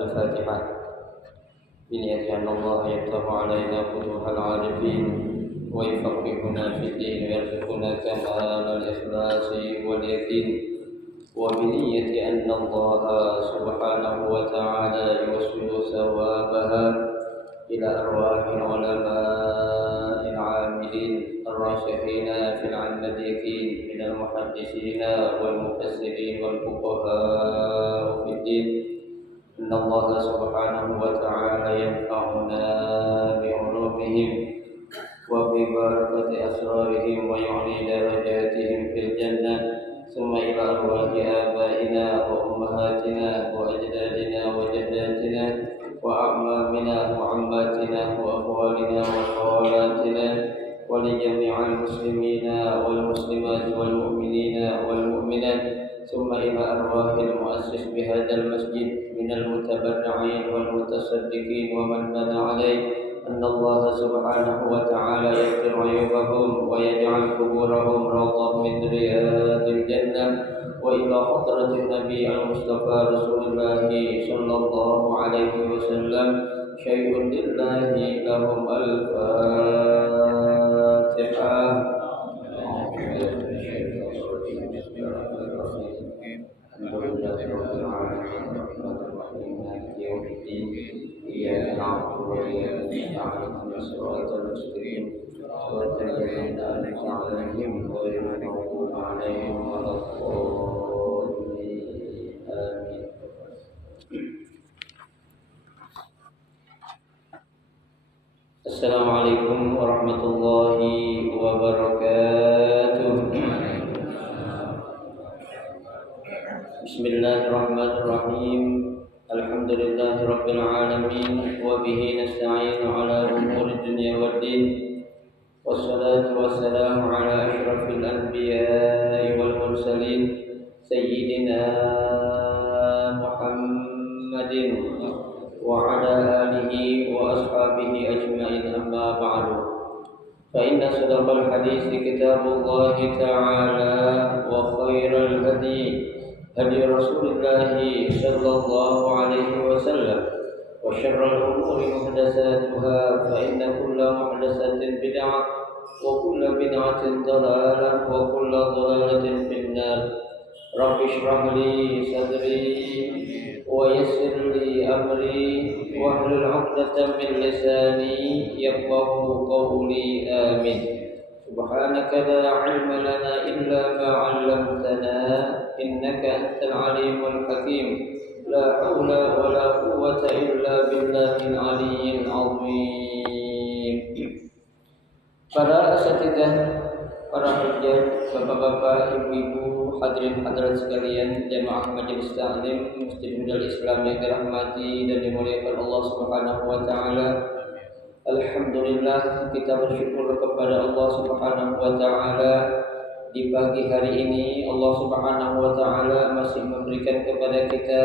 الفاتحة. بنية أن الله يفتح علينا فتوح العارفين ويفقهنا في الدين ويرزقنا كمال الإخلاص واليقين، وبنية أن الله سبحانه وتعالى يوصل ثوابها إلى أرواح العلماء العاملين الراشحين في العلم اليقين من المحدثين والمفسرين والفقهاء في الدين، إن الله سبحانه وتعالى ينفعنا بعلومهم وببركة أسرارهم ويعلي درجاتهم في الجنة، ثم إلى أرواح آبائنا وأمهاتنا وأجدادنا وجداتنا وأعمامنا وعماتنا وأخوالنا وخالاتنا ولجميع المسلمين والمسلمات والمؤمنين والمؤمنات، ثم إلى أرواح المؤسس بهذا المسجد من المتبرعين والمتصدقين ومن بنى عليه، أن الله سبحانه وتعالى يغفر عيوبهم ويجعل قبورهم روضة من رياض الجنة، وإلى حضرة النبي المصطفى رسول الله صلى الله عليه وسلم شيء لله لهم الفاتحة. إياك نعبد وإياك نستعين اهدنا الصراط المستقيم صراط الذين أنعمت عليهم غير المغضوب عليهم ولا الضالين آمين. Assalamualaikum warahmatullahi wabarakatuh. Bismillahirrahmanirrahim. Alhamdulillahi rabbil alamin wa bihi nasta'inu ala umuri dunya waddin. Wassalatu wassalamu ala asyrafil anbiya'i wal mursalin sayyidina Muhammadin wa ala alihi wa ashabihi ajma'in, amma ba'du. Fa inna sadaqal hadithi kitabullahi ta'ala wa khairal hadi hadi Rasulillah sallallahu alaihi wasallam, wa syarrul umuri muhdatsatuha, fa inna kulla muhdatsatin bid'ah wa kulla bid'atin dhalalah wa kulla dhalalatin finnar. Rabbi shrah li sadri wa yassir li amri wahlul 'uqdatam min lisani yafqahu qawli. Amin. Subhanaka la 'ilma lana illa ma 'allamtana innaka antal 'alimul hakim. La haula wa la quwwata illa billahil 'aliyyil 'azim. Para asatidzah, para hujjah, bapak-bapak, ibu-ibu, hadirin hadirat sekalian, jamaah majelis ta'lim Masjid Hudal Islam yang dirahmati dan dimuliakan Allah Subhanahu wa taala. Alhamdulillah, kita bersyukur kepada Allah Subhanahu wa taala di pagi hari ini Allah Subhanahu wa taala masih memberikan kepada kita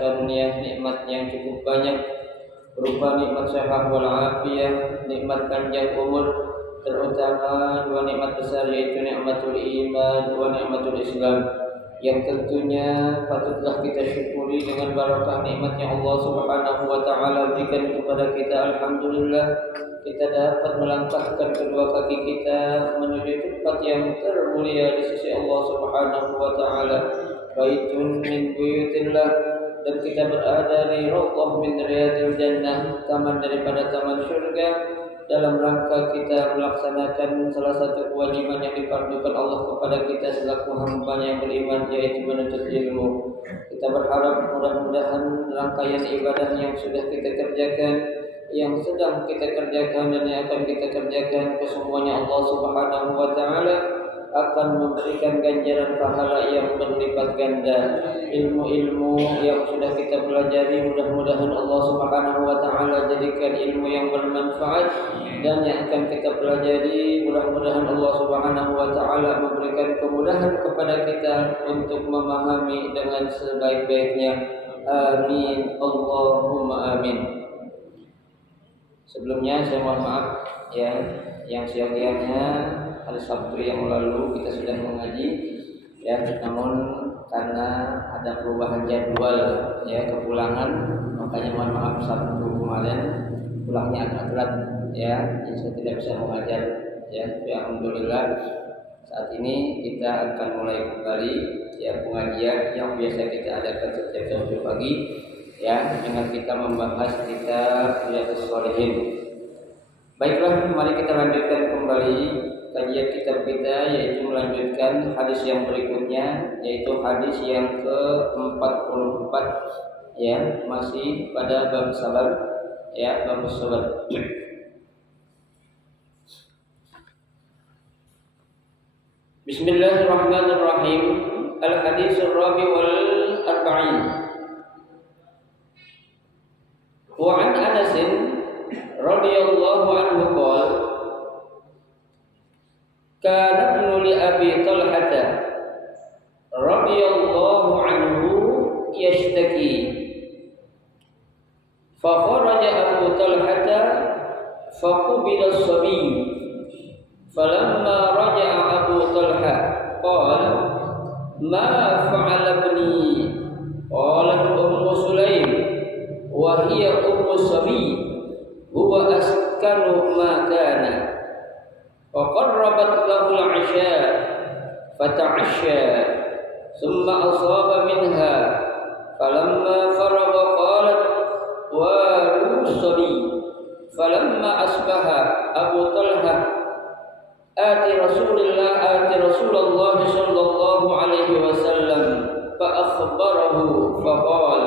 karunia nikmat yang cukup banyak, berupa nikmat sehat wal afiyah, nikmat panjang umur, terutama dua nikmat besar yaitu nikmatul iman wa nikmatul Islam, yang tentunya patutlah kita syukuri dengan barakah nikmat yang Allah Subhanahu wa taala berikan kepada kita. Alhamdulillah, kita dapat melangkahkan kedua kaki kita menuju tempat yang termulia di sisi Allah Subhanahu wa taala, baitun min buyutillah, dan kita berada di rawdah min riyadil jannah, taman daripada taman surga, dalam rangka kita melaksanakan salah satu kewajiban yang difardukan Allah kepada kita selaku hamba yang beriman, yaitu menuntut ilmu. Kita berharap mudah-mudahan rangkaian ibadah yang sudah kita kerjakan, yang sedang kita kerjakan, dan yang akan kita kerjakan, kesemuanya Allah Subhanahu wa taala akan memberikan ganjaran pahala yang berlipat ganda. Ilmu-ilmu yang sudah kita pelajari mudah-mudahan Allah Subhanahu wa taala jadikan ilmu yang bermanfaat, dan yang akan kita pelajari mudah-mudahan Allah Subhanahu wa taala memberikan kemudahan kepada kita untuk memahami dengan sebaik-baiknya. Amin, Allahumma amin. Sebelumnya saya mohon maaf ya, yang siang-siangnya hari Sabtu yang lalu kita sudah mengaji ya, namun karena ada perubahan jadwal ya kepulangan, makanya mohon maaf Sabtu kemarin pulangnya agak telat ya, jadi saya tidak bisa mengajar ya. Alhamdulillah saat ini kita akan mulai kembali ya pengajian yang biasa kita adakan setiap Sabtu pagi ya, dengan kita membahas kitab Riyadhus Shalihin. Baiklah, mari kita lanjutkan kembali kajian kitab kita, yaitu melanjutkan hadis yang berikutnya, yaitu hadis yang ke-44 ya, masih pada bab sabar ya, bab sabar. Bismillahirrahmanirrahim. Al-haditsul rabi wal arba'in. Wa an Anas radhiyallahu anhu qala kana ibnu li Abi Talhah radhiyallahu anhu yashtaki fa kharaja Abu Talhah fa qubila as-sabiy falamma raja'a Abu Talhah qala ma fa'ala ibni qalat Ummu Sulaim wa hiya ummu as-sabiy huwa askanu ma kana wa qarrabat lahu al-'isha fata'asha thumma asaba minha falamma faragha qalat wa as-sabiy falamma asbaha Abu Talhah آتي رسول الله صلى الله عليه وسلم فأخبره فقال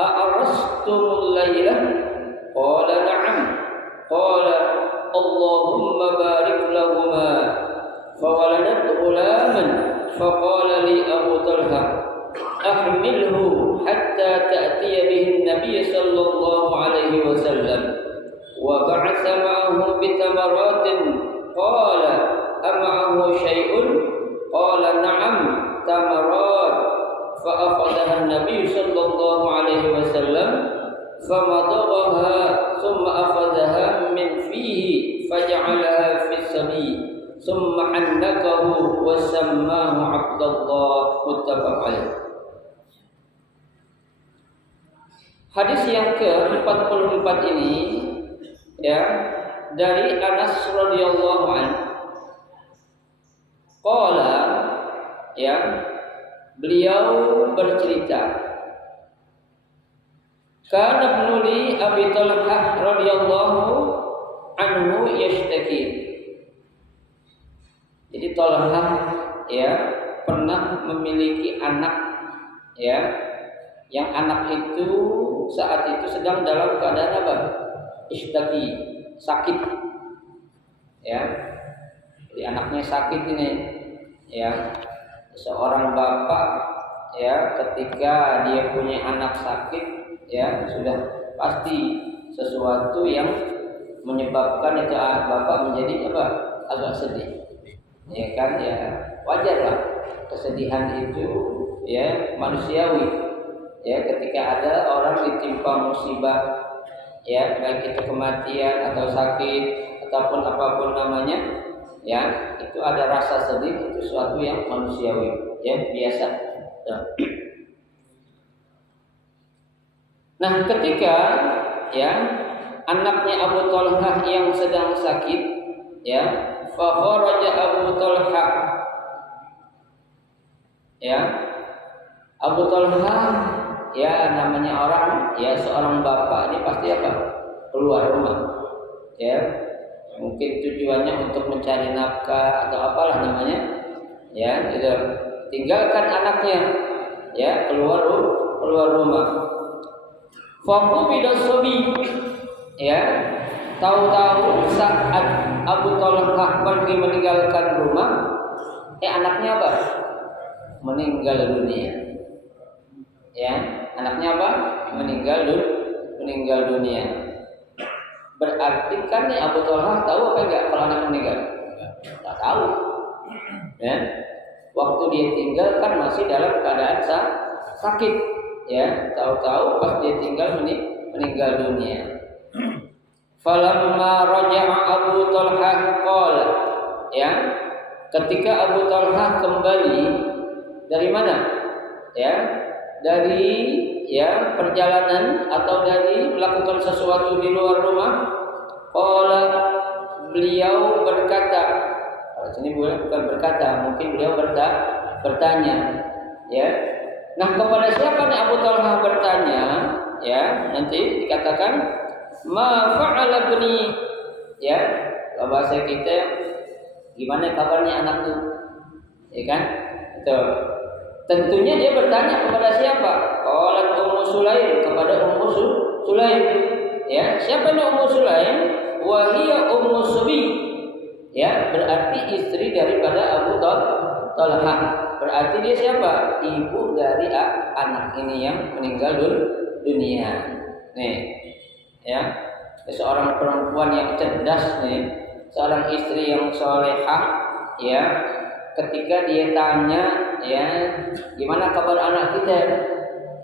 أعرستم الليلة قال نعم قال اللهم بارك لهما فولدت غلاما فقال لي أبو طلحة أحمله حتى تأتي به النبي صلى الله عليه وسلم وبعث معه بتمرات قال أمعه شيء قال نعم تمرات فأخذها النبي صلى الله عليه وسلم فمضغها ثم أخذها من فيه فجعلها في السبي ثم حنكه وسماه عبد الله متفق عليه. Hadis yang ke-44 ini ya, dari Anas radhiyallahu anhu qala ya, beliau bercerita kana ibnu li Abi Talhah radhiyallahu anhu yashtaki. Jadi Talhah ya pernah memiliki anak ya, yang anak itu saat itu sedang dalam keadaan apa? Ishtaki, sakit ya. Jadi anaknya sakit ini ya. Seorang bapak ya, ketika dia punya anak sakit ya, sudah pasti sesuatu yang menyebabkan itu bapak menjadi apa? Agak sedih. Ya kan, ya wajarlah kesedihan itu ya, manusiawi ya, ketika ada orang ditimpa musibah ya, baik itu kematian atau sakit ataupun apapun namanya ya, itu ada rasa sedih, itu sesuatu yang manusiawi ya, biasa. Nah, ketika ya anaknya Abu Talhah yang sedang sakit ya, fa kharaja Abu Talhah ya, Abu Talhah ya, namanya orang ya, seorang bapak ini pasti apa? Keluar rumah ya, mungkin tujuannya untuk mencari nafkah atau apalah namanya ya, gitu. Tinggalkan anaknya ya, keluar rumah. Faqubida sabi ya, tahu-tahu saat Abu Talhah pergi meninggalkan rumah, anaknya apa? Meninggal dunia ya, anaknya apa? Meninggal dunia. Berarti kan nih Abu Talhah tahu apa enggak kalau anak meninggal? Tak tahu ya. Waktu dia tinggal kan masih dalam keadaan sakit ya, tahu-tahu pas dia tinggal meninggal dunia. Falamma raja'a Abu Talhah qala ya, ketika Abu Talha kembali dari mana? Ya, dari perjalanan atau dari melakukan sesuatu di luar rumah. Qala, beliau berkata, sini bukan berkata, mungkin beliau bertanya, ya. Nah, kepada siapa nih Abu Talha bertanya? Ya, nanti dikatakan ma fa'ala bni, ya. Kalau bahasa kita, gimana kabarnya anakku? Ya kan? Itu. Tentunya dia bertanya kepada siapa? Qalat Ummu Sulaim, kepada Ummu Sulaim. Ya, siapa nih Ummu Sulaim? Wa hiya Ummu Subi. Ya, berarti istri daripada Abu Talha. Berarti dia siapa? Ibu dari anak ini yang meninggal dunia. Nih, ya, seorang perempuan yang cerdas nih, seorang istri yang solehah, ya. Ketika dia tanya, ya, gimana kabar anak kita?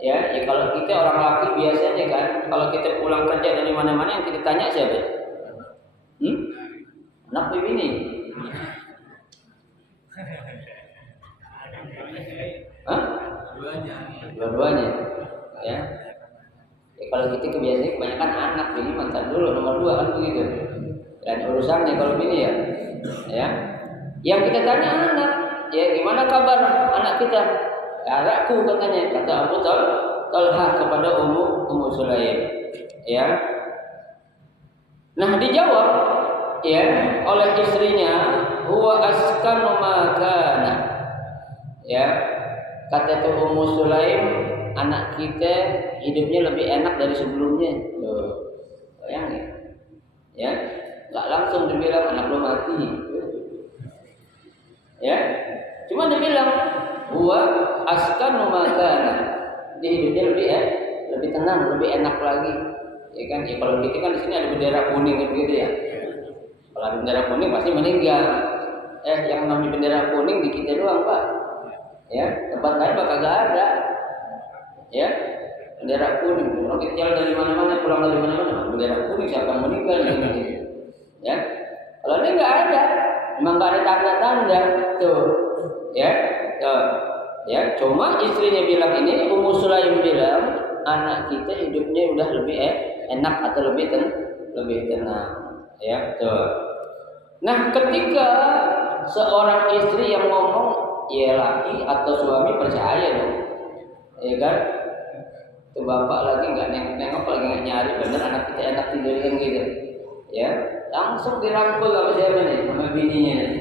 Ya, kalau kita orang laki biasanya kan, kalau kita pulang kerja dari mana-mana yang kita tanya siapa? Anak bibi nih. Hah? Dua-duanya. Ya. Kalau kita kebiasaan kebanyakan anak, bini mantan dulu nomor 2 kan begitu. Dan urusannya kalau bini ya. Yang kita tanya anak, ya gimana kabar anak kita? Anakku katanya, kata Abu Talha kepada Ummu Sulaim. Ya. Nah, dijawab ya oleh istrinya, huwa askanu makana. Ya. Kata Ummu Sulaim, anak kita hidupnya lebih enak dari sebelumnya. Loh, bayangin. Ya, enggak langsung dibilang anak lu mati. Ya, cuma dia bilang huwa askanu makana. Dia hidupnya lebih tenang, lebih enak lagi. Ya kan? Ya kalau kita kan di sini ada bendera kuning gitu ya. Kalau ada bendera kuning pasti meninggal. Yang namanya bendera kuning di kita doang, Pak. Ya, tempat lain bakal gak ada. Ya, bendera kuning. Orang kita jalan dari mana-mana, pulang dari mana-mana, bendera kuning siapa yang meninggal gitu. Ya, kalau ini nggak ada, memang nggak ada tanda-tanda tuh. Ya, tuh. Ya, cuma istrinya bilang ini, Ummu Sulaim bilang anak kita hidupnya udah lebih enak atau lebih tenang. Ya, tuh. Nah, ketika seorang istri yang ngomong, ya laki atau suami percaya dong, ya kan? Itu bapak lagi nggak nengok lagi nggak nyari, bener anak kita enak tidur kan gitu, ya langsung dirangkul sama siapa nih, sama bininya nih.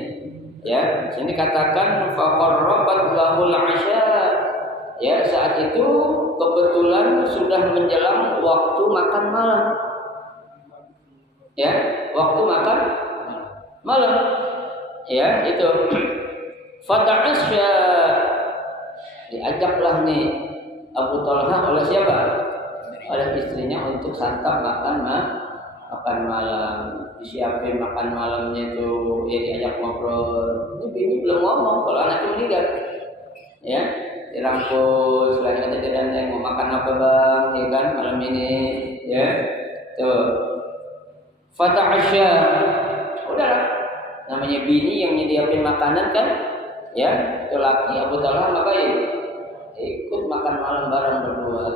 Ya, sini katakan faqarrabat lahul 'asya. Ya, saat itu kebetulan sudah menjelang waktu makan malam. Ya, waktu makan malam. Ya, itu. Fata'asya, diajaklah nih Abu Talha oleh siapa? Oleh istrinya untuk santap makan malam. Disiapin makan malamnya itu, ya diajak ngobrol. Ini belum ngomong kalau anaknya meninggal. Ya, dirangkul, selain kata dia mau makan apa bang, ya kan malam ini, ya. Tuh. Fata'asya. Udahlah. Namanya bini yang nyediapin makanan kan, ya, itu laki Abu Talha ngapain? Ikut makan malam bareng berdua,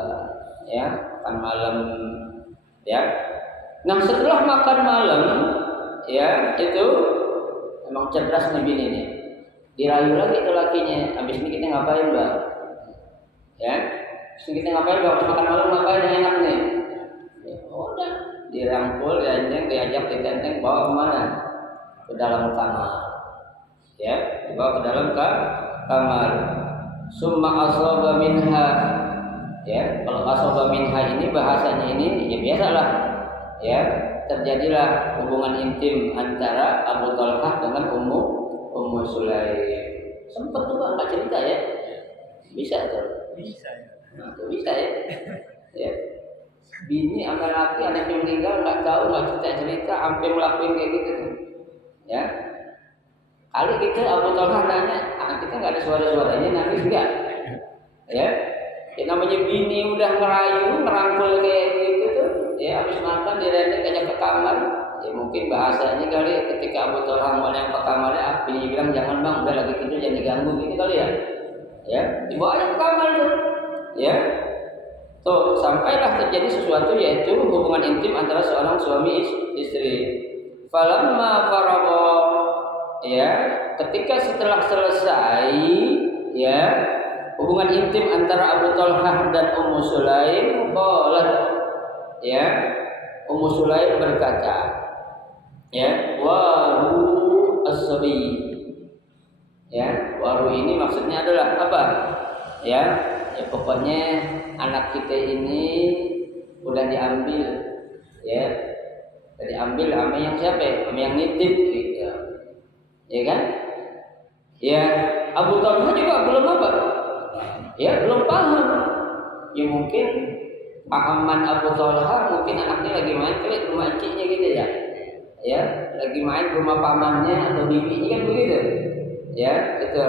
ya, makan malam, ya. Nah, setelah makan malam, ya, itu emang cerdas nih bini nih. Dirayu lagi itu lakinya, habis ini kita ngapain bang? Ya, habis ini kita ngapain bang? Makan malam ngapain yang enak nih? Ya, udah, dirangkul, diajak, ditenteng, bawa kemana? Ke dalam kamar. Ya, dibawa ke dalam kamar. Summa asaba minha. Ya, kalau asaba minha ini bahasanya ini ya biasalah. Ya, terjadilah hubungan intim antara Abu Talha dengan Ummu Sulaim. Sempat tuh Bang enggak cerita ya? Bisa tuh. Bisa ya. Ya. Bini sama laki anaknya meninggal enggak tahu, enggak cerita, sampai ngelakuin kayak gitu tuh. Ya. Kali kita Abu Talha nanya, anak kita enggak ada suara-suaranya, nangis enggak? Ya. Ya namanya bini udah ngerayu, ngerangkul kayak gitu tuh. Ya, habis makan direndeng ajak ke kamar, Ya mungkin bahasanya kali ketika Abu Talha mau yang ke kamarnya, bini bilang jangan bang, udah lagi tidur jangan diganggu gitu kali ya. Ya, dibawa aja ke kamar tuh. Ya. Tuh, sampailah terjadi sesuatu yaitu hubungan intim antara seorang suami istri. Falamma faragha, ya, ketika setelah selesai, ya, hubungan intim antara Abu Talha dan Ummu Sulaim, qalat, ya, Ummu Sulaim berkata, ya, waru as-sabi. Ya, waru ini maksudnya adalah apa? Ya, ya pokoknya anak kita ini udah diambil, ya, udah diambil sama yang siapa? Sama yang nitip, gitu. Ya kan? Ya, Abu Talha juga belum apa? Ya, belum paham. Ya mungkin pahaman Abu Talha mungkin anaknya lagi main ke rumah enciknya gitu ya. Ya, lagi main ke rumah pamannya atau bibinya kan begitu. Ya, itu.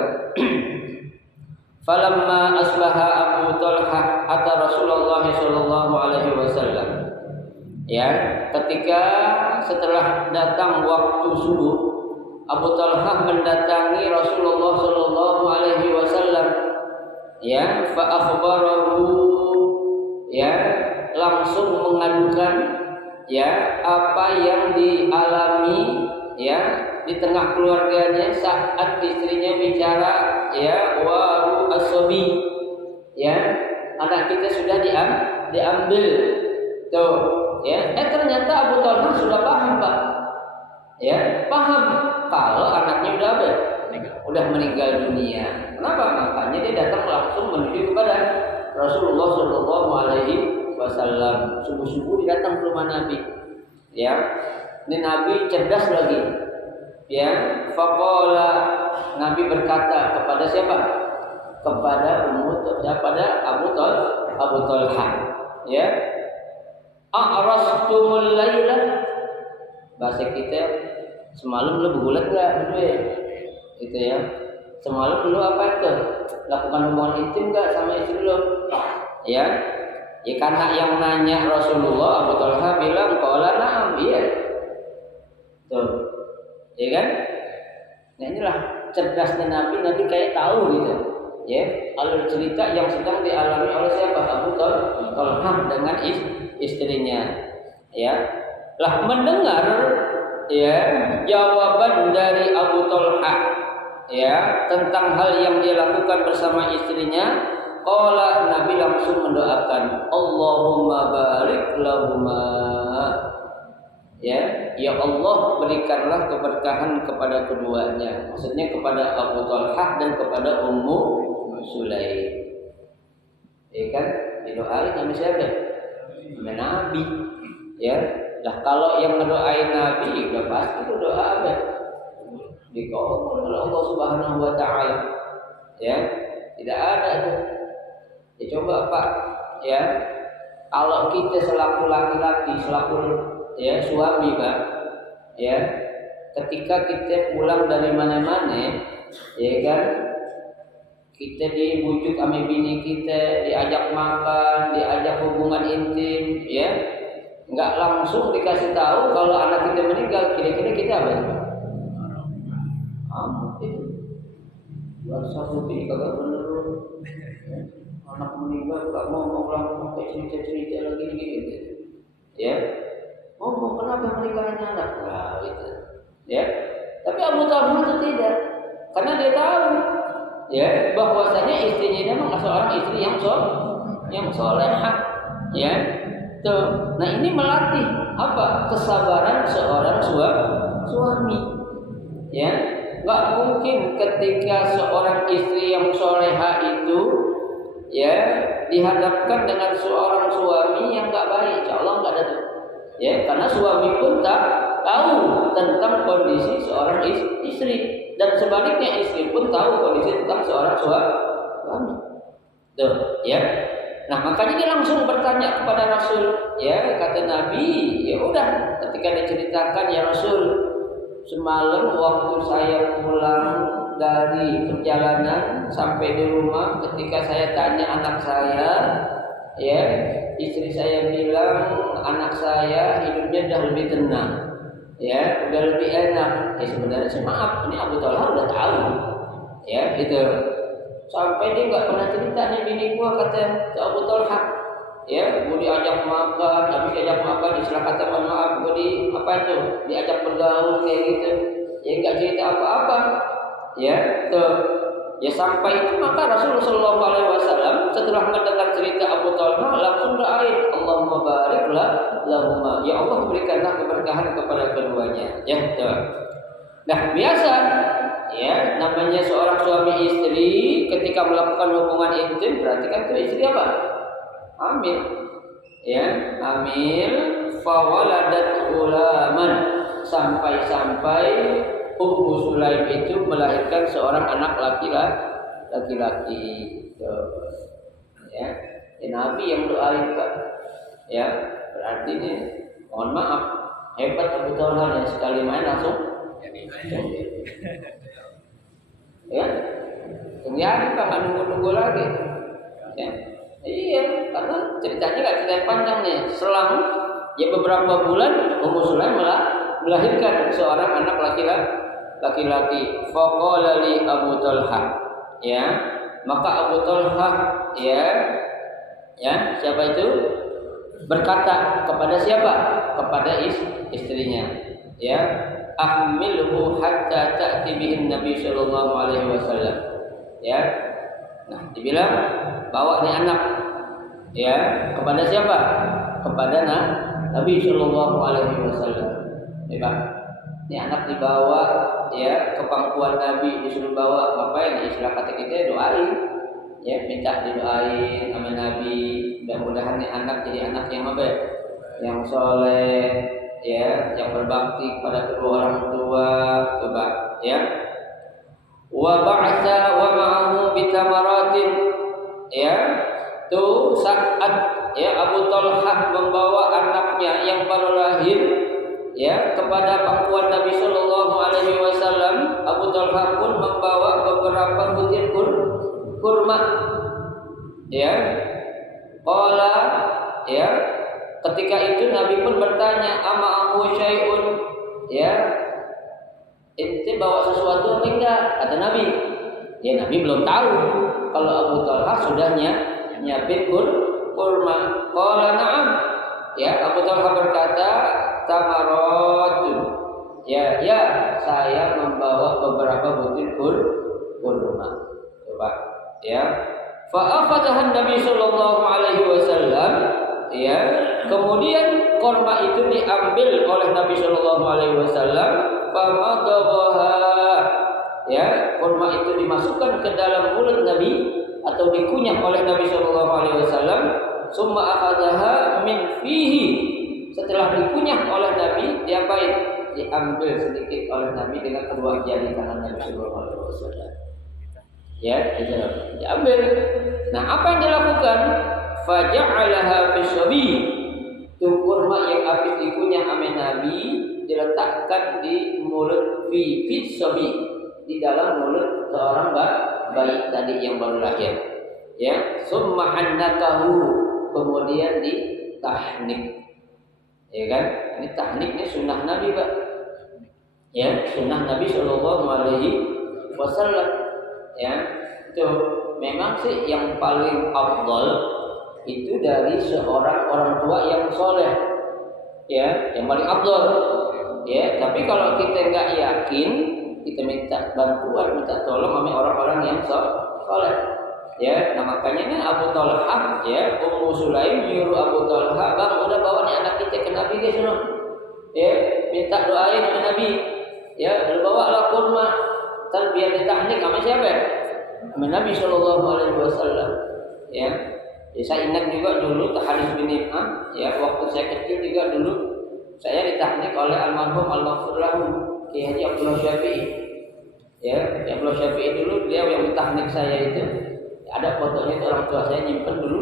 Falamma asbaha Abu Talha ata Rasulullah sallallahu alaihi wasallam. Ya, ketika setelah datang waktu subuh, Abu Talha mendatangi Rasulullah sallallahu alaihi wasallam. Ya, fa akhbarahu, ya, langsung mengadukan, ya, apa yang dialami, ya, di tengah keluarganya saat istrinya bicara, ya, waru asobi, ya, anak kita sudah diambil, tuh, ya, ternyata Abu Talha sudah paham pak, ya, paham kalau anaknya udah meninggal dunia. Kenapa? Makanya dia datang langsung menuju kepada Rasulullah Shallallahu Alaihi Wasallam. Subuh-subuh dia datang ke rumah Nabi, ya, ini Nabi cerdas lagi. Ya, faqala, Nabi berkata kepada siapa? Kepada Abu Talha. Ya. A'rastumul laila. Bahasa kita semalam lu bergulat enggak berdua? Gitu ya. Semalam lu apa itu? Lakukan hubungan intim enggak sama istri lu? Ya. Ya karena yang nanya Rasulullah, Abu Talha bilang qala na'am, iya. Tuh. Ya kan? Nah inilah cerdasnya Nabi kayak tahu gitu. Ya, alur cerita yang sedang dialami oleh siapa? Abu Talha dengan istrinya. Ya. Lah mendengar, ya, jawaban dari Abu Talha, ya, tentang hal yang dia lakukan bersama istrinya, qala, Nabi langsung mendoakan, Allahumma barik lahuma. Ya Allah, berikanlah keberkahan kepada keduanya. Maksudnya kepada Abu Talha dan kepada Ummu Sulaim. Ya kan? Didoain sama siapa? Sama Nabi. Ya. Lah kalau yang mendoain Nabi udah pasti itu doa apa? Dikabul oleh Allah Subhanahu wa taala. Ya. Tidak ada itu. Ya coba Pak, ya. Kalau kita selaku laki-laki, selaku, ya, suami Pak, ya, ketika kita pulang dari mana-mana, ya kan, kita dibujuk sama bini kita, diajak makan, diajak hubungan intim, ya, nggak langsung dikasih tahu kalau anak kita meninggal, kira-kira kita apa itu? Itu bahasa bini kagak bener, anak meninggal nggak mau langsung cerita lagi gitu, ya. Ngomong kenapa menikahin anak? Nah, itu. Ya. Tapi Abu Talha itu tidak. Karena dia tahu, ya, bahwasanya istrinya ini memang seorang istri yang solehah. Ya. Tuh. Nah, ini melatih apa? Kesabaran seorang suami. Ya. Enggak mungkin ketika seorang istri yang solehah itu, ya, dihadapkan dengan seorang suami yang enggak baik. Insyaallah enggak ada. Ya, karena suami pun tak tahu tentang kondisi seorang istri, dan sebaliknya istri pun tahu kondisi tentang seorang suami. Tuh, ya. Nah, makanya dia langsung bertanya kepada Rasul, ya, kata Nabi, ya udah, ketika diceritakan, ya Rasul, semalam waktu saya pulang dari perjalanan sampai di rumah, ketika saya tanya anak saya, ya, istri saya bilang anak saya hidupnya sudah lebih tenang. ya udah lebih enak. Sebenarnya sih maaf, ini Abu Talha udah tahu, ya gitu. Sampai dia nggak pernah cerita nih bini gua, kata Abu Talha, ya gua diajak makan, habis diajak makan istilah kata maaf, gua di apa itu diajak bergaul kayak gitu, ya nggak cerita apa-apa, ya tuh. Ya sampai itu maka Rasulullah SAW setelah mendengar cerita Abu Talha langsung doain, Allahumma bariklah lahuma, ya Allah berikanlah keberkahan kepada keduanya. Ya, betul. Nah biasa, ya namanya seorang suami istri ketika melakukan hubungan intim berarti kan itu istri apa? Hamil. Ya, hamil. Fawaladat ulaman, sampai-sampai Ummu Sulaim itu melahirkan seorang anak laki-laki. Ya, Nabi yang doain Pak. Ya, berarti ini mohon maaf, hebat Abu Talha yang sekali main langsung ya, kemudian Pak nggak nunggu lagi. Ya, iya, karena ceritanya nggak cerita panjang nih. Selang ya beberapa bulan Ummu Sulaim melahirkan seorang anak laki-laki. Faqala li Abu Talha, ya maka Abu Talha ya siapa itu berkata kepada siapa? Kepada istrinya, ya ahmilhu hatta ta'ti bihin Nabi sallallahu alaihi wasallam, ya. Nah dibilang bawa nih anak, ya kepada siapa? Kepada Nabi sallallahu alaihi wasallam. Ya, ini anak dibawa ya ke pangkuan Nabi, disuruh bawa ngapain? Istilah kata kita doain, ya minta didoain sama Nabi, mudah-mudahan nih anak jadi anak yang apa? Yang soleh, ya yang berbakti kepada kedua orang tua, coba ya. Wa ba'atha wa ma'ahu bitamaratin, ya tuh saat ya Abu Talha membawa anaknya yang baru lahir ya kepada pangkuan Nabi Shallallahu Alaihi Wasallam, Abu Talha pun membawa beberapa butir kurma. Ya, qala ya ketika itu Nabi pun bertanya, ama aku syai'un, ya ente bawa sesuatu atau enggak? Kata Nabi. Ya Nabi belum tahu kalau Abu Talha sudah nyiapin kurma. Qala na'am. Ya Abu Talha berkata, tamarotun, ya saya membawa beberapa butir kurma. Coba ya. Fa'akhadahan Nabi sallallahu alaihi wasallam, ya kemudian kurma itu diambil oleh Nabi sallallahu alaihi wasallam. Famadaghaha, ya kurma itu dimasukkan ke dalam mulut Nabi atau dikunyah oleh Nabi sallallahu alaihi wasallam. Summa akhadaha min fihi, setelah dikunyah oleh Nabi, diapain? Diambil sedikit oleh Nabi dengan kedua jari tangan Nabi sallallahu alaihi wasallam. Ya, itu diambil. Nah, apa yang dilakukan? Faja'alaha fi shabi. Itu kurma yang habis dikunyah oleh Nabi diletakkan di mulut fi shabi, di dalam mulut seorang bayi tadi yang baru lahir. Ya, summa hannakahu, kemudian ditahnik. Ya kan? Ini tahniknya sunnah Nabi, Pak. Ya, sunnah Nabi sallallahu alaihi wasallam. Ya, itu memang sih yang paling afdal itu dari seorang orang tua yang soleh. Ya, yang paling afdal. Ya, tapi kalau kita nggak yakin, kita minta bantuan, minta tolong sama orang-orang yang soleh. Ya, nah makanya kan Abu Talha, ya Ummu Sulaim nyuruh Abu Talha, bang udah bawa nih anak kita ke Nabi guys, ya minta doain sama Nabi, ya bawa lah kurma, ntar biar ditahnik sama siapa? Sama Nabi Shallallahu Alaihi Wasallam. Ya, saya ingat juga dulu Taharis bin Imam, ya waktu saya kecil juga dulu saya ditahnik oleh almarhum al-Maghfur lahu Kiai Haji Abdullah Syafi'i. Ya, Abdullah Syafi'i dulu dia yang ditahnik saya itu. Ada fotonya itu, orang tua saya nyimpen dulu.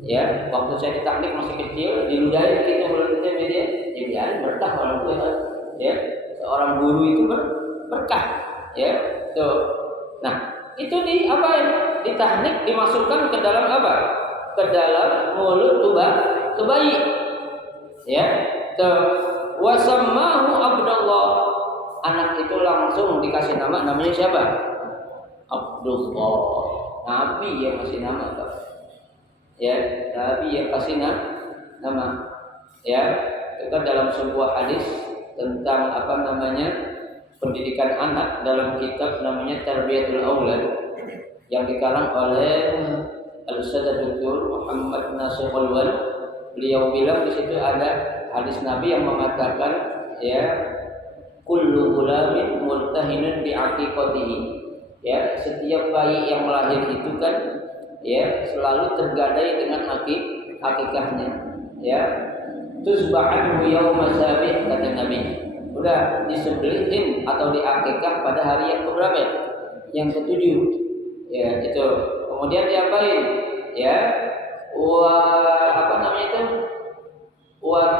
Ya, waktu saya ditahnik masih kecil, diludahin gitu mulutnya dia. Jadi berkah orang tua. Ya, seorang guru itu berkah. Ya, tuh. Nah, itu di apa ya? Ditahnik, dimasukkan ke dalam apa? Ke dalam mulut tuh bayi. Ya, tuh. Wasammahu Abdullah. Anak itu langsung dikasih namanya siapa? Abdullah. Nabi yang kasih nama, Pak. Ya, Nabi yang kasih nama. Ya, itu kan dalam sebuah hadis tentang pendidikan anak dalam kitab namanya Tarbiyatul Aulad yang dikarang oleh Al-Ustaz Dr. Muhammad Nasir Al-Wal. Beliau bilang di situ ada hadis Nabi yang mengatakan, ya, kullu ghulamin multahinun bi aqiqatihi. Ya, setiap bayi yang lahir itu kan ya selalu tergadai dengan akikahnya. Ya, tusba'anhu yauma sabih, kata Nabi. Udah disembelihin atau diakikah pada hari yang keberapa? Yang ketujuh. Ya, itu. Kemudian diapain? Ya, wa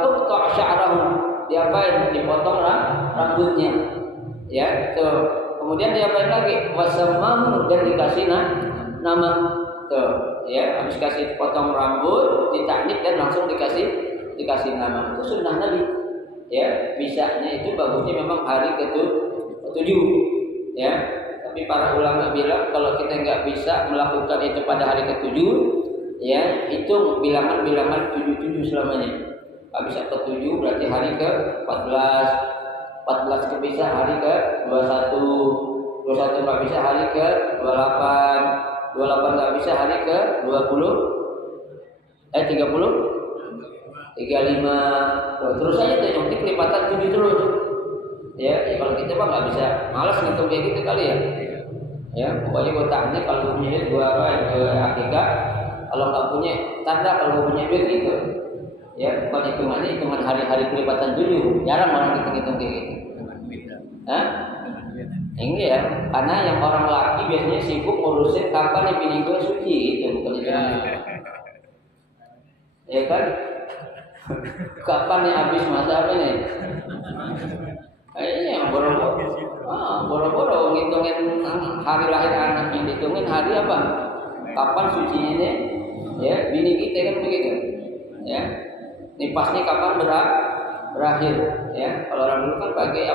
tuqta' sya'rahu. Diapain? Dipotong rambutnya. Ya, tuh. Kemudian diapain lagi? Wasamahu, dan dikasih nama. Tuh, ya, habis kasih potong rambut, ditaknik dan langsung dikasih nama. Itu sunnah Nabi. Ya, bisanya itu bagusnya memang hari ketujuh. Ya, tapi para ulama bilang kalau kita nggak bisa melakukan itu pada hari ketujuh, ya, hitung bilangan 77 selamanya. Habis ke-7 berarti hari ke-14, 14 bisa hari ke-21, 21 nggak bisa hari ke-28, 28 nggak bisa hari ke-20, 30, 35, terus aja tuh, yang penting kelipatan 7 terus. Ya, kalau kita mah nggak bisa, malas ngitung kayak gitu kali ya. Ya, pokoknya gue tanya kalau punya duit gue akikah, kalau nggak punya tanda, kalau punya duit gitu. Ya, bukan hitungan hari-hari kelipatan 7. Jarang orang hitung-hitung kayak gitu. Hah? Enggak ya, karena yang orang laki biasanya sibuk ngurusin kapan nih bini gue suci gitu, bukan hitungan. Ya kan? Kapan nih habis masa apa nih? Ini boro-boro ngitungin hari lahir anak, yang dihitungin hari apa? Kapan sucinya nih? Ya, bini kita kan begitu. Ya. Nipasnya kapan berakhir? Ya, kalau orang dulu kan pakai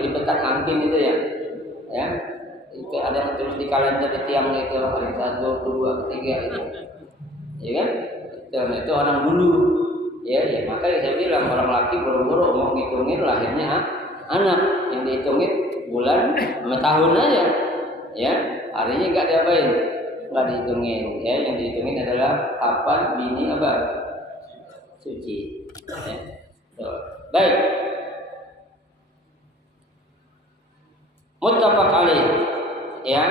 lipetan angkin itu ya. Ya. Itu ada yang terus di kalender di tiangnya itu hari 1, 2, 3 itu. Ya kan? Itu orang dulu. Ya, makanya saya bilang orang laki boro-boro mau ngitungin lahirnya anak, yang dihitungin bulan sama tahun aja. Ya, harinya enggak diapain? Enggak dihitungin. Ya, yang dihitungin adalah kapan bini suci. Ya. Baik. Muttafaq alaih. Ya.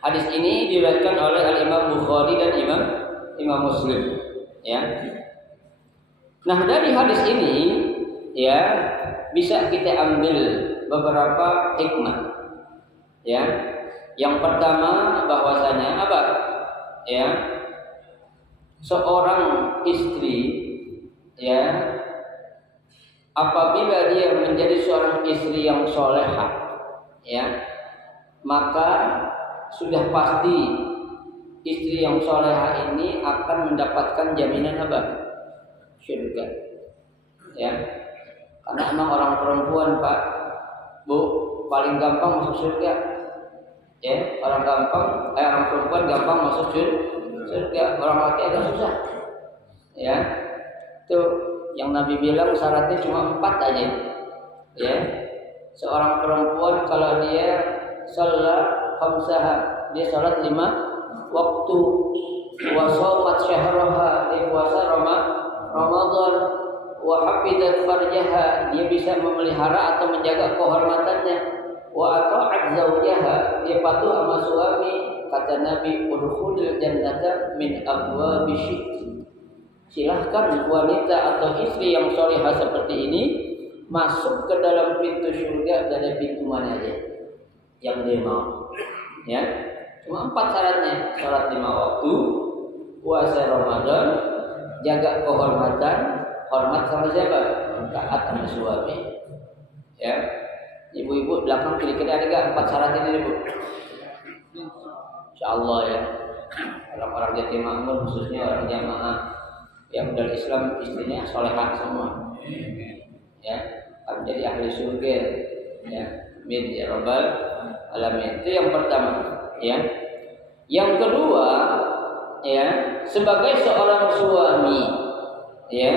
Hadis ini diriwayatkan oleh Al-Imam Bukhari dan Imam Muslim. Ya. Nah, dari hadis ini ya bisa kita ambil beberapa hikmah. Ya. Yang pertama bahwasanya apa? Ya. Seorang istri, ya, apabila dia menjadi seorang istri yang solehah, ya, maka sudah pasti istri yang solehah ini akan mendapatkan jaminan apa? Surga. Ya, karena emang orang perempuan, Pak, Bu, paling gampang masuk surga. Ya, orang perempuan gampang masuk surga, orang laki agak susah. Ya, itu yang Nabi bilang syaratnya cuma 4 aja. Ya, seorang perempuan kalau dia sholat khamsaha, dia sholat 5 waktu, wa shawmat syahraha, dia puasa Ramadan, wa hafidat farjaha, dia bisa memelihara atau menjaga kehormatannya, wa ata'at zawjaha, dia patuh sama suami. Kata Nabi, udkhulil jannata min abwabi syi'ti. Silahkan wanita atau istri yang solehah seperti ini masuk ke dalam pintu surga dari pintu mana aja yang dia mau. Ya, cuma 4 syaratnya: sholat 5 waktu, puasa Ramadan, jaga kehormatan, hormat sama siapa? Taat sama suami. Ya, ibu-ibu belakang kiri-kiri ada gak 4 syarat ini, Bu? Insyaallah ya. Orang-orang Jatim Makmur, khususnya orang jamaah yang dari Islam, istrinya solehah semua. Ya, akan menjadi ahli surga. Ya, amin ya rabbal alamin. Itu yang pertama, ya. Yang kedua, ya, sebagai seorang suami, ya,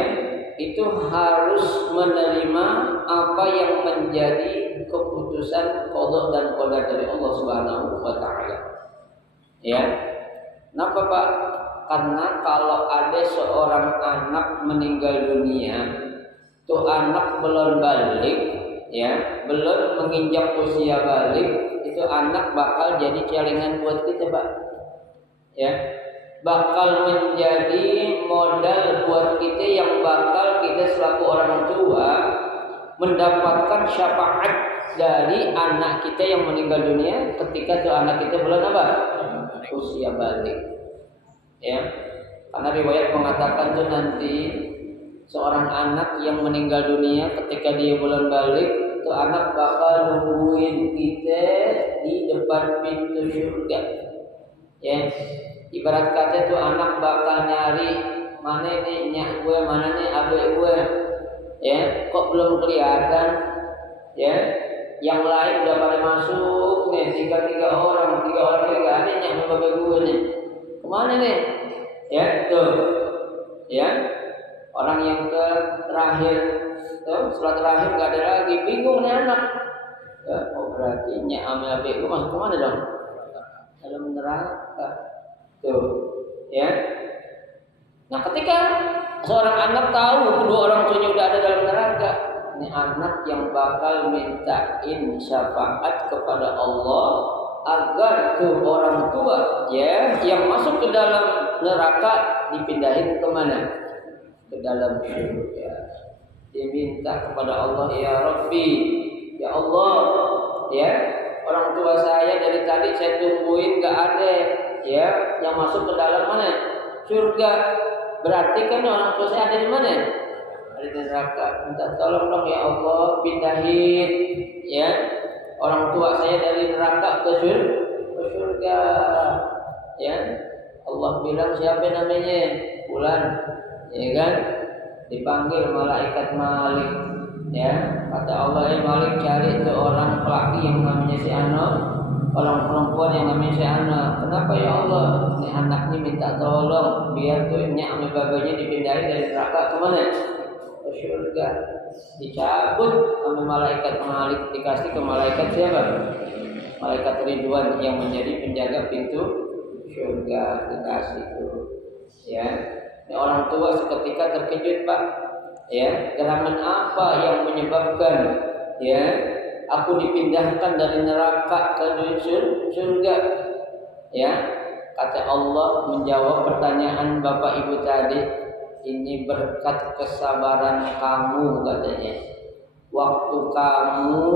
itu harus menerima apa yang menjadi keputusan qada dan qadar dari Allah Subhanahu wa taala. Ya. Kenapa, Pak? Karena kalau ada seorang anak meninggal dunia, itu anak belum balik, ya, belum menginjak usia balik, itu anak bakal jadi celengan buat kita, Pak. Ya, bakal menjadi modal buat kita yang bakal kita selaku orang tua mendapatkan syafaat dari anak kita yang meninggal dunia ketika tuh anak kita belum apa? Usia balik. Ya, karena riwayat mengatakan tuh nanti seorang anak yang meninggal dunia ketika dia belum balik, itu anak bakal nungguin kita di depan pintu surga. Ya, ibarat kata tuh anak bakal nyari mana nih nyak gue, mana nih adik gue. Ya, kok belum kelihatan? Ya, yang lain udah pada masuk nih, tiga orang ini gak ada nyak bapak gue nih. Kemana nih? Ya, tuh. Ya, orang yang terakhir, tuh, setelah terakhir gak ada lagi, bingung nih anak. Ya, oh berarti nyak sama adik gue masuk kemana dong? Dalam neraka. Tuh, ya. Nah, ketika seorang anak tahu kedua orang tuanya udah ada dalam neraka, ini anak yang bakal mintain syafaat kepada Allah agar tuh orang tua, ya, yang masuk ke dalam neraka dipindahin kemana? Ke dalam surga. Dia minta kepada Allah, ya Rabbi, ya Allah, ya, orang tua saya dari tadi saya tungguin gak ada, ya, yang masuk ke dalam mana? Surga. Berarti kan orang tua saya ada di mana? Ada di neraka. Minta tolong dong ya Allah, pindahin, ya, orang tua saya dari neraka ke surga. Ya, Allah bilang siapa namanya? Fulan, ya kan? Dipanggil malaikat Malik. Ya, kata Allah, Malik cari itu orang laki yang namanya si Ana, orang perempuan yang namanya si Ana. Kenapa ya Allah? Ini anak ini minta tolong biar tuh nyak sama babanya dipindahin dari neraka ke mana? Ke surga. Dicabut sama malaikat Malik, dikasih ke malaikat siapa? Malaikat Ridwan yang menjadi penjaga pintu surga, dikasih itu. Ya, ini orang tua seketika terkejut, Pak. Ya, gerangan apa yang menyebabkan, ya, aku dipindahkan dari neraka ke surga? Ya, kata Allah menjawab pertanyaan Bapak Ibu tadi, ini berkat kesabaran kamu katanya. Waktu kamu,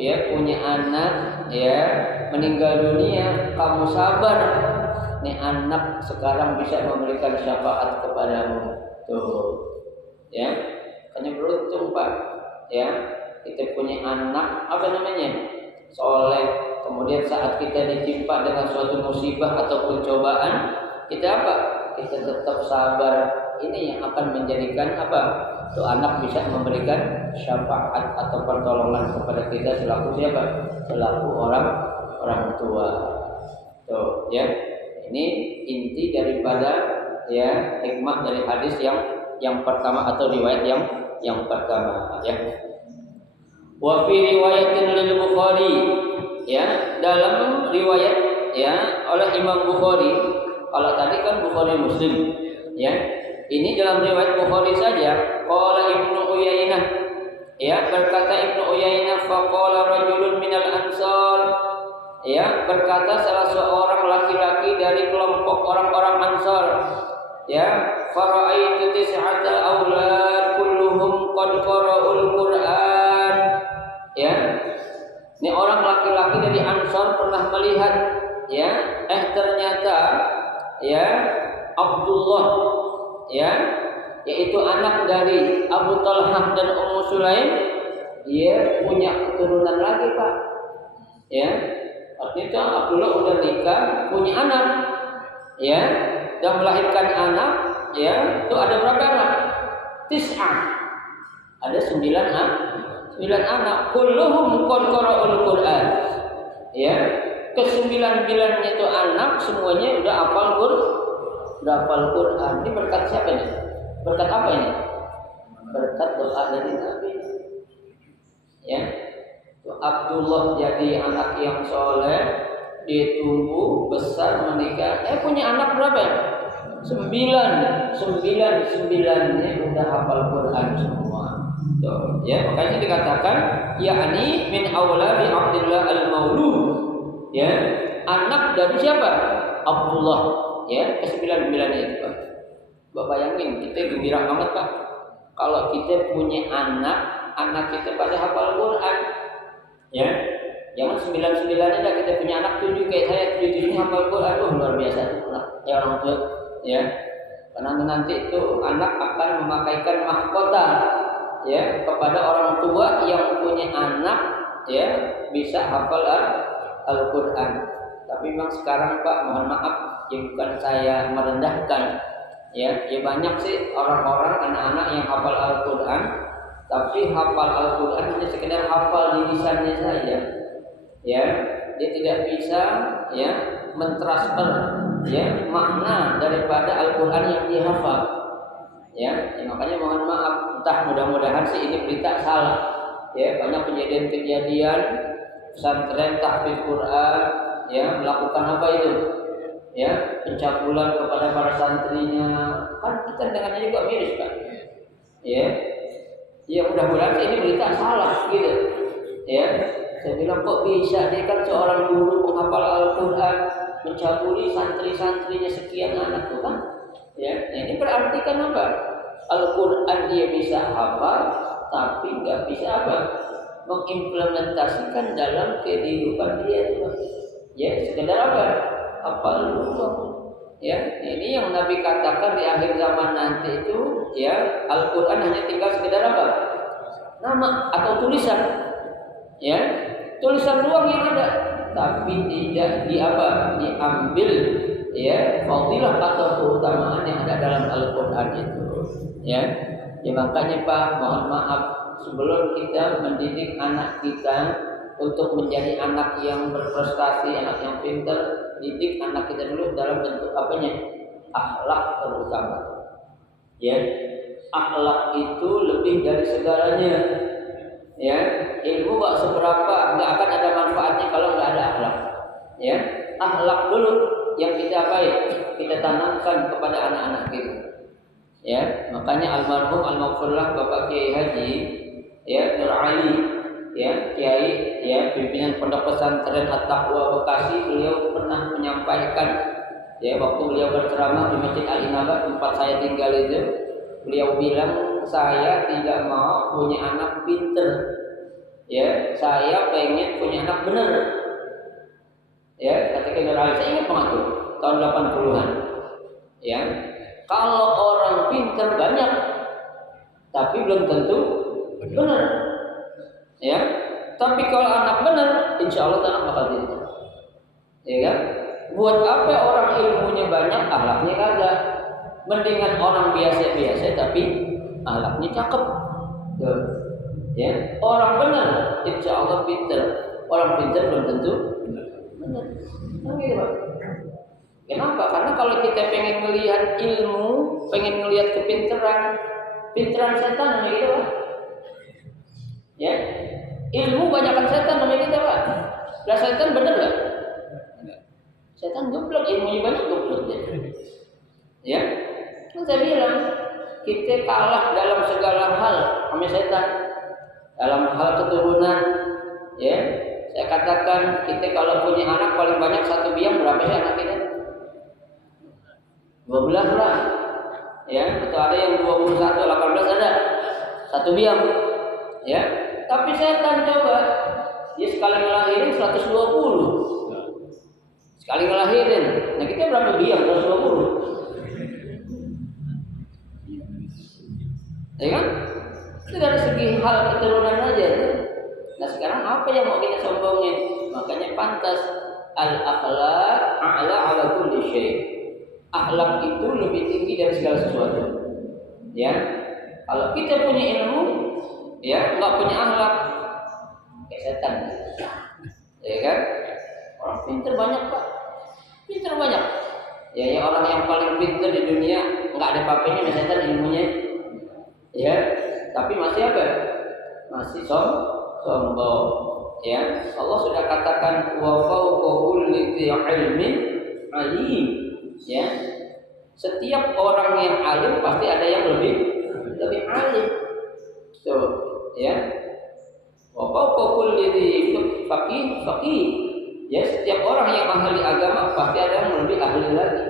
ya, punya anak, ya, meninggal dunia, kamu sabar. Nih anak sekarang bisa memberikan syafaat kepadamu. Tuh. Ya, hanya beruntung, Pak. Ya, kita punya anak apa namanya? Soleh. Kemudian saat kita ditimpa dengan suatu musibah ataupun cobaan, kita apa? Kita tetap sabar. Ini yang akan menjadikan apa? Tuh anak bisa memberikan syafaat atau pertolongan kepada kita selaku siapa? Selaku orang tua. Tuh, ya. Ini inti daripada, ya, hikmah dari hadis yang pertama atau riwayat yang pertama, ya. Wa fi riwayatin lil Bukhari, ya, dalam riwayat, ya, oleh Imam Bukhari. Kalau tadi kan Bukhari Muslim, ya. Ini dalam riwayat Bukhari saja. Qala Ibnu Uyainah, ya, berkata Ibnu Uyainah, faqala rajulun minal ansar, ya, berkata salah seorang laki-laki dari kelompok orang-orang Ansar, ya, fara'aitu tis'atal aulad kulluhum qad qara'ul Qur'an. Ya, ini orang laki-laki dari Ansar pernah melihat, ya, ternyata, ya, Abdullah, ya, yaitu anak dari Abu Talhah dan Ummu Sulaim, dia punya keturunan lagi, Pak. Ya, artinya Abdullah udah nikah, punya anak, ya, dan melahirkan anak, ya, itu ada berapa anak? Tis'ah. Ada 9 anak. 9 anak, kulluhum qad qara'ul Qur'an. Ya, ke-9-9 itu anak semuanya udah hafal Quran. Ini berkat siapa nih? Berkat apa ini? Berkat doa dari Nabi. Ya, Abdullah jadi anak yang soleh, ditumbuh besar menikah. Punya anak berapa? 9 9-9-nya udah hafal Quran semua. Tuh, ya, makanya dikatakan yakni min auladi Abdullah al-Maulud. Ya, anak dari siapa? Abdullah. Ya, ke-9 itu, Pak. Bapak bayangin, kita gembira banget, Pak. Kalau kita punya anak kita pada hafal Quran. Ya. Jangan 9-9-nya dah kita punya anak 7 kayak saya 7 hafal Quran. Luar biasa tuh. Ya orang tua, ya. Karena nanti itu anak akan memakaikan mahkota, ya, kepada orang tua yang punya anak, ya, bisa hafal Al-Quran. Tapi memang sekarang, Pak, mohon maaf, ya bukan saya merendahkan, ya banyak sih orang-orang anak-anak yang hafal Al-Quran, tapi hafal Al-Quran hanya sekedar hafal di lisannya saja, ya, dia tidak bisa, ya, mentransfer, ya, makna daripada Al-Quran yang dia hafal, ya, makanya mohon maaf, entah mudah-mudahan sih ini berita salah, ya, banyak kejadian-kejadian pesantren tahfiz Quran, ya, melakukan apa itu, ya, pencabulan kepada para santrinya, kan kita dengannya juga miris, Pak, ya, mudah-mudahan ini berita salah, gitu, ya. Saya bilang kok bisa dia kan seorang guru menghafal Al-Quran, mencabuli santri-santrinya sekian anak tuh kan, ya. Nah, ini berarti kan apa? Al-Quran dia bisa hafal, tapi nggak bisa apa? Mengimplementasikan dalam kehidupan dia tuh, ya, sekedar apa? Hafal doang. Ya, ini yang Nabi katakan di akhir zaman nanti itu, ya, Al-Quran hanya tinggal sekedar apa? Nama atau tulisan, ya, tulisan doang yang ada, tapi tidak diambil, ya, fadilah atau keutamaan yang ada dalam Al-Quran itu, ya. Makanya, Pak, mohon maaf, sebelum kita mendidik anak kita untuk menjadi anak yang berprestasi, anak yang pintar, didik anak kita dulu dalam bentuk apanya? Akhlak terutama. Ya, akhlak itu lebih dari segalanya. Ya, ilmu gak seberapa, nggak akan ada manfaatnya kalau nggak ada akhlak. Ya, akhlak dulu yang kita kita tanamkan kepada anak-anak kita. Ya, makanya almarhum al-maghfurlah Bapak Kiai Haji, ya, Nur Ali, ya, Kiai, ya, pimpinan Pondok Pesantren At-Taqwa Bekasi, beliau pernah menyampaikan, ya, waktu beliau berceramah di Masjid Al-Inabah tempat saya tinggal itu, beliau bilang, saya tidak mau punya anak pinter, ya, saya pengen punya anak benar. Ya, ketika Nur Ali, saya ingat banget tuh, tahun 80-an. Ya, kalau orang pinter banyak, tapi belum tentu benar. Ya, tapi kalau anak benar, insya Allah anak bakal pintar. Ya kan? Buat apa orang ilmunya banyak, akhlaknya kagak? Mendingan orang biasa-biasa tapi akhlaknya cakep. Tuh. Ya, orang benar, insya Allah pintar. Orang pintar belum tentu benar. Nah, gitu, Pak. Kenapa? Karena kalau kita pengen melihat ilmu, pengen melihat kepintaran, pintaran setan namanya gitu, Pak. Ya, ilmu banyakkan setan namanya kita, Pak. Lah setan bener nggak? Setan goblok, ilmunya banyak goblok ya. Ya, kan saya bilang kita kalah dalam segala hal sama setan. Dalam hal keturunan, ya, saya katakan kita kalau punya anak paling banyak satu biang berapa sih anak kita? 12 lah. Ya, atau ada yang 21, 18 ada. Satu biang. Ya. Tapi setan coba, dia sekali ngelahirin 120. Sekali ngelahirin. Nah, kita berapa biang? 120. Ya kan? Itu dari segi hal keturunan aja. Nah, sekarang apa yang mau kita sombongin? Makanya pantas al-akhlaq a'la 'ala kulli syai'. Akhlak itu lebih tinggi dari segala sesuatu. Ya. Kalau kita punya ilmu, ya nggak punya akhlak, kayak setan, ya kan? Orang pintar banyak pak, pintar banyak. Ya, orang yang paling pintar di dunia nggak ada papanya sama setan ilmunya, ya. Tapi masih apa? Masih sombong. Ya, Allah sudah katakan wa fawqa kulli dzi ilmin alim. Ya, setiap orang yang alim pasti ada yang lebih alim. Tuh, ya. Wa fawqa kulli dzi faqih. Ya, setiap orang yang ahli agama pasti ada yang lebih ahli lagi.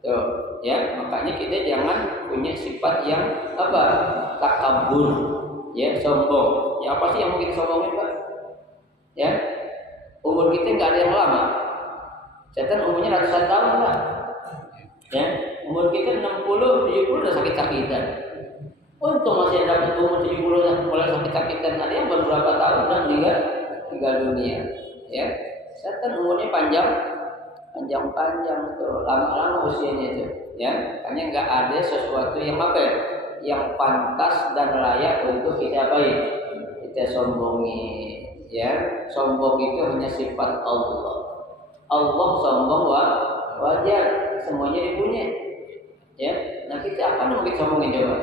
Tuh, ya, makanya kita jangan punya sifat yang apa? Takabur, ya, sombong. Ya, apa sih yang mau kita sombongin, Pak? Ya, umur kita nggak ada yang lama. Setan umurnya ratusan tahun lah. Ya, umur kita 60, 70 udah sakit-sakitan. Untung masih ada umur 70 mulai sakit-sakitan. Ada yang baru berapa tahun dan meninggal dunia. Ya, setan umurnya panjang tuh, lama-lama usianya itu. Ya, hanya nggak ada sesuatu yang apa ya? Yang pantas dan layak untuk kita apain? Kita sombongi. Ya, sombong itu hanya sifat Allah. Allah sombong wajar, semuanya dipunya. Ya, nah kita apa mau kita sombongin coba?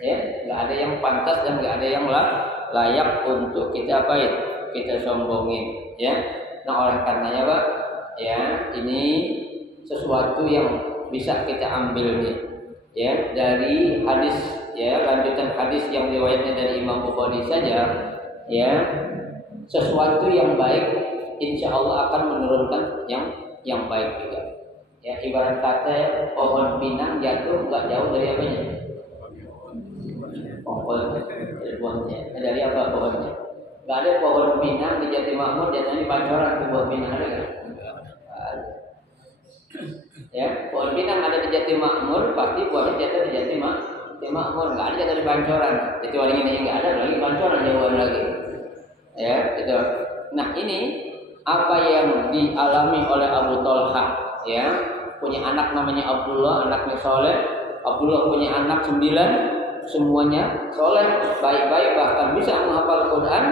Ya, nggak ada yang pantas dan nggak ada yang layak untuk kita apain? Kita sombongin. Ya, nah oleh karenanya Pak, ya ini sesuatu yang bisa kita ambil nih. Ya, dari hadis, ya lanjutan hadis yang riwayatnya dari Imam Bukhari saja. Ya, sesuatu yang baik insya Allah akan menurunkan yang baik juga. Ya, ibarat kata pohon pinang jatuh nggak jauh dari apanya? Pohonnya. Dari apa pohonnya? Nggak ada pohon pinang di Jatimukmur jatuhnya di Pancoran, itu pohon pinang ada nggak? Ya, pohon pinang ada di Jatimukmur pasti buahnya jatuh di Jatimukmur, nggak ada jatuh di Pancoran. Kecuali ini nggak ada lagi Pancoran jauhan lagi. Ya, itu. Nah, ini apa yang dialami oleh Abu Thalha, ya, punya anak namanya Abdullah, anaknya soleh. Abdullah punya anak 9, semuanya soleh, baik-baik, bahkan bisa menghafal Quran.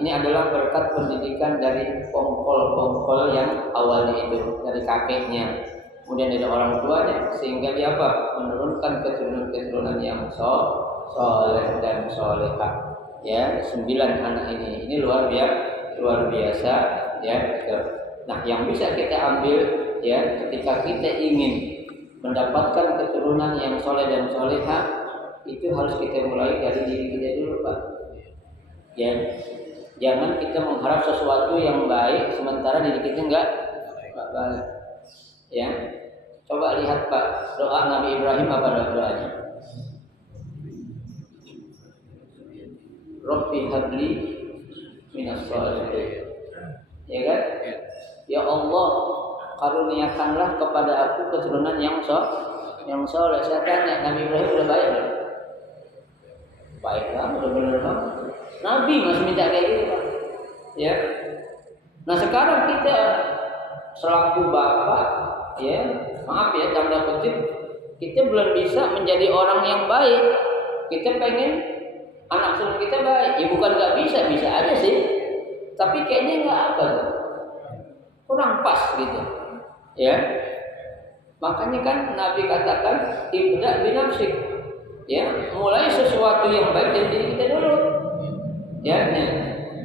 Ini adalah berkat pendidikan dari pongkol yang awalnya itu dari kakeknya, kemudian dari orang tuanya, sehingga dia apa? Menurunkan keturunan yang soleh dan solehah. Ya, 9 anak ini luar biasa, ya. Nah, yang bisa kita ambil, ya, ketika kita ingin mendapatkan keturunan yang soleh dan solehah, itu harus kita mulai dari diri kita dulu, Pak. Ya, jangan kita mengharap sesuatu yang baik sementara diri kita enggak baik. Ya, coba lihat Pak, doa Nabi Ibrahim apa doanya? Rabbi habli minas sholihin. Ya kan? Ya Allah, karuniakanlah kepada aku keturunan yang soleh. Saya tanya, Nabi Ibrahim udah baik belum? Baik lah, udah benar banget. Nabi masih minta kayak gitu Pak. Ya. Nah sekarang kita selaku bapak, ya maaf ya tanda kutip, kita belum bisa menjadi orang yang baik. Kita pengen anak sulung kita baik, ya bukan nggak bisa aja sih, tapi kayaknya nggak apa tuh, kurang pas gitu, ya. Makanya kan Nabi katakan ibda binafsik, ya, mulai sesuatu yang baik dari diri kita dulu, ya.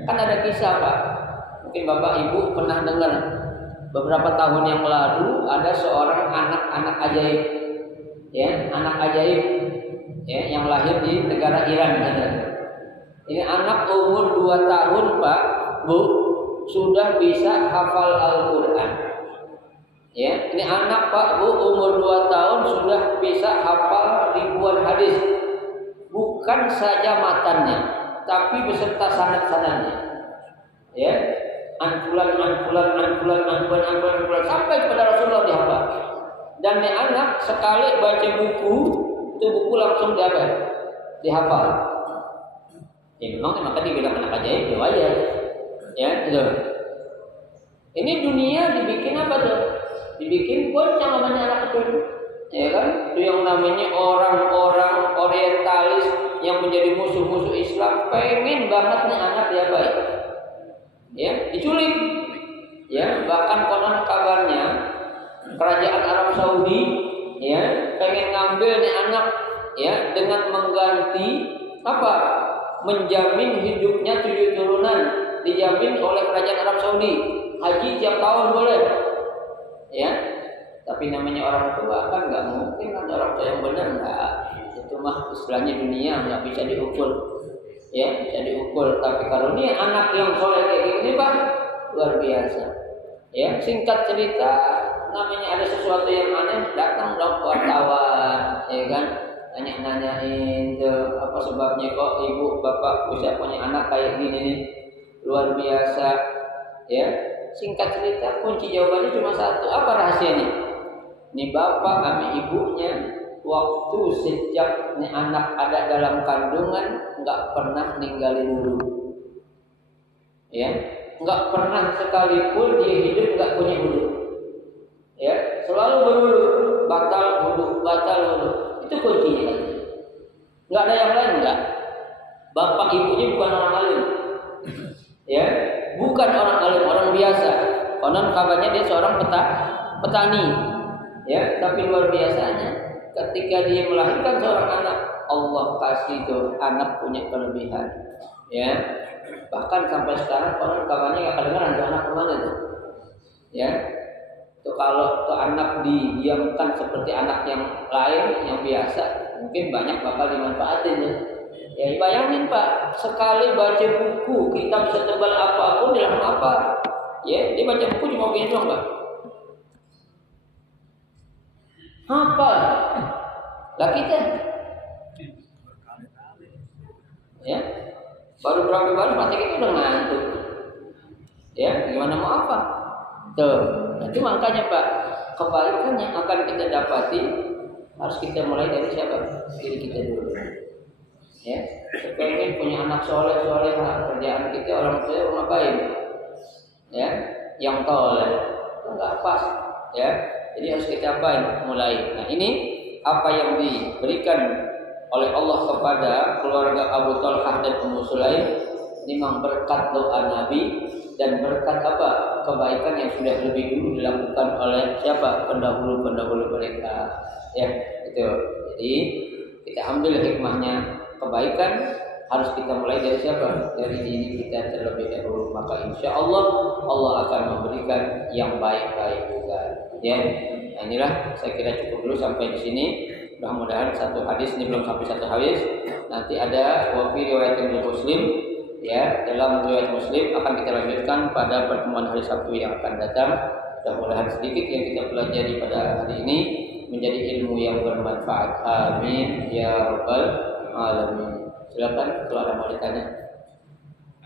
Kan ada kisah Pak, mungkin Bapak Ibu pernah dengar beberapa tahun yang lalu ada seorang anak ajaib, ya, anak ajaib. Ya, yang lahir di negara Iran ada. Ini anak umur 2 tahun Pak, Bu, sudah bisa hafal Al-Quran. Ya, ini anak Pak, Bu, umur 2 tahun sudah bisa hafal ribuan hadis. Bukan saja matannya, tapi beserta sanad-sanadnya. Ya, anfulan sampai kepada Rasulullah dihafal. Dan ini anak sekali baca buku, itu buku langsung dihafal. Ya memang maka dibilang anak ajaib, ya wajar. Ya, gitu. Ini dunia dibikin apa tuh? Dibikin goncang namanya anak kecil. Ya kan? Itu yang namanya orang-orang orientalis yang menjadi musuh-musuh Islam pengen banget nih anak dia baik. Ya, diculik. Ya, bahkan konon kabarnya kerajaan Arab Saudi ya pengen ngambil nih anak ya dengan mengganti apa? Menjamin hidupnya 7 turunan dijamin oleh kerajaan Arab Saudi. Haji tiap tahun boleh. Ya. Tapi namanya orang tua kan nggak mungkin kan orang tua yang benar nggak. Itu mah istilahnya dunia nggak bisa diukur. Ya, bisa diukur. Tapi kalau ini anak yang soleh kayak gini Pak, luar biasa. Ya, singkat cerita, namanya ada sesuatu yang aneh, datang dong wartawan, ya kan, nanya-nanyain apa sebabnya kok ibu bapak bisa punya anak kayak gini nih, luar biasa. Ya, singkat cerita kunci jawabannya cuma satu, apa rahasianya? Nih bapak sama ibunya waktu sejak nih anak ada dalam kandungan nggak pernah ninggalin dulu, ya. Nggak pernah sekalipun dia hidup nggak punya wudu, ya selalu berwudu, batal wudu, itu kuncinya. Nggak ada yang lain nggak. Bapak ibunya bukan orang alim, ya bukan orang alim, orang biasa. Konon kabarnya dia seorang petani, ya tapi luar biasanya ketika dia melahirkan seorang anak, Allah kasih tuh anak punya kelebihan, ya. Bahkan sampai sekarang konon kabarnya nggak kedengaran tuh anak kemana tuh, ya. Tuh kalau tuh anak didiamkan seperti anak yang lain yang biasa, mungkin banyak bakal dimanfaatin ya. Ya bayangin Pak, sekali baca buku kitab setebal apapun dalam apa, ya dia baca buku cuma begini doang Pak. Apa? Lah kita, ya. Baru berapa baru mati kita udah ngantuk. Ya, gimana mau apa? Tuh, itu makanya Pak, kebaikan yang akan kita dapati harus kita mulai dari siapa? Diri kita dulu. Ya, pengen punya anak soleh, kerjaan kita orang tua ngapain? Ya, yang toleh, enggak pas. Ya, jadi harus kita apain? Mulai. Nah ini apa yang diberikan oleh Allah kepada keluarga Abu Talhah dan Ummu Sulaim ini memang berkat doa Nabi dan berkat apa? Kebaikan yang sudah lebih dulu dilakukan oleh siapa? Pendahulu mereka. Ya, itu. Jadi kita ambil hikmahnya, kebaikan harus kita mulai dari siapa? Dari diri kita terlebih dahulu. Maka insya Allah Allah akan memberikan yang baik-baik juga. Ya, nah, inilah saya kira cukup dulu sampai di sini. Mudah-mudahan satu hadis ini belum sampai satu hadis. Nanti ada wafi riwayat Muslim, ya dalam riwayat Muslim akan kita lanjutkan pada pertemuan hari Sabtu yang akan datang. Mudah-mudahan sedikit yang kita pelajari pada hari ini menjadi ilmu yang bermanfaat. Amin ya rabbal alamin. Silakan kalau ada mau ditanya.